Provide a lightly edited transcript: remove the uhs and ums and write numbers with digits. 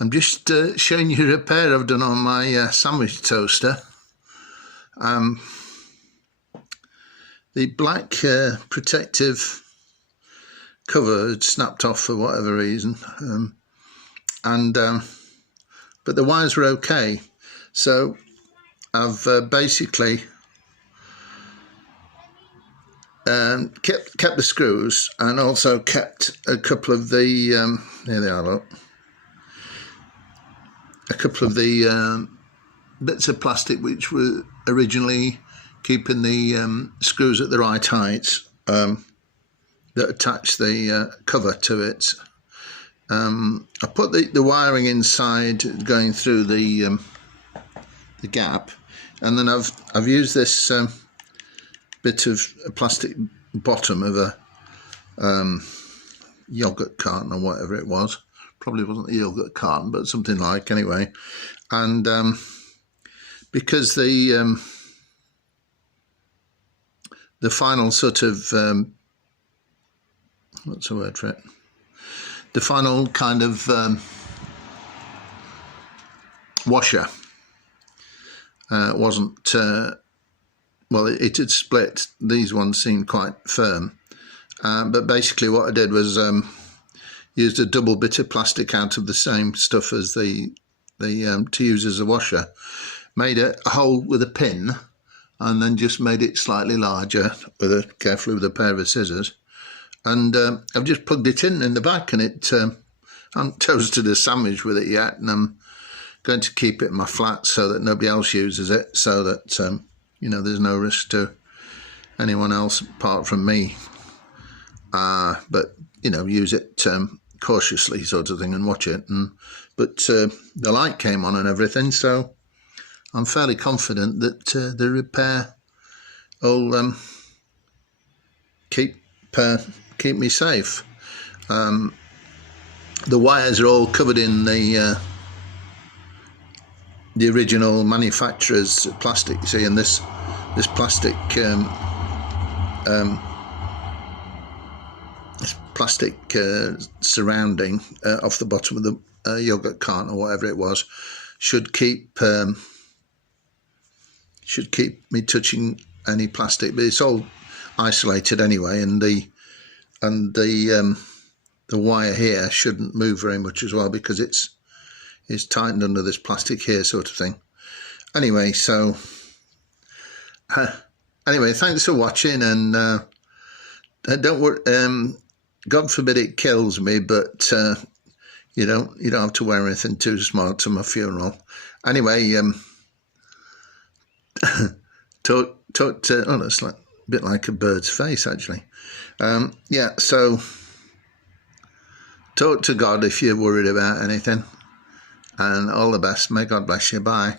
I'm just showing you a repair I've done on my sandwich toaster. The black protective cover had snapped off for whatever reason, but the wires were okay, so I've basically kept the screws, and also kept a couple of the here they are, look, a couple of the bits of plastic which were originally keeping the screws at the right height, that attach the cover to it. I put the wiring inside, going through the gap, and then I've used this bit of a plastic bottom of a yogurt carton or whatever it was. Probably wasn't a yogurt carton, but something like, anyway. And because the final sort of what's the word for it? The final kind of washer wasn't well, it had split. These ones seemed quite firm, but basically what I did was used a double bit of plastic out of the same stuff as the to use as a washer. Made a hole with a pin, and then just made it slightly larger carefully with a pair of scissors. And I've just plugged it in the back, and it I haven't toasted a sandwich with it yet, and I'm going to keep it in my flat so that nobody else uses it, so that you know, there's no risk to anyone else apart from me. But you know, use it cautiously, sort of thing, and watch it. But the light came on and everything, so I'm fairly confident that the repair will keep me safe. The wires are all covered in the original manufacturer's plastic. See, and this plastic surrounding off the bottom of the yogurt carton or whatever it was should keep me touching any plastic, but it's all isolated anyway, and the wire here shouldn't move very much as well, because it's tightened under this plastic here, sort of thing. Anyway, so anyway, thanks for watching, and don't worry, God forbid it kills me, but you don't have to wear anything too smart to my funeral. Anyway, talk to, oh, that's like a bit like a bird's face, actually. Yeah, so talk to God if you're worried about anything, and all the best. May God bless you. Bye.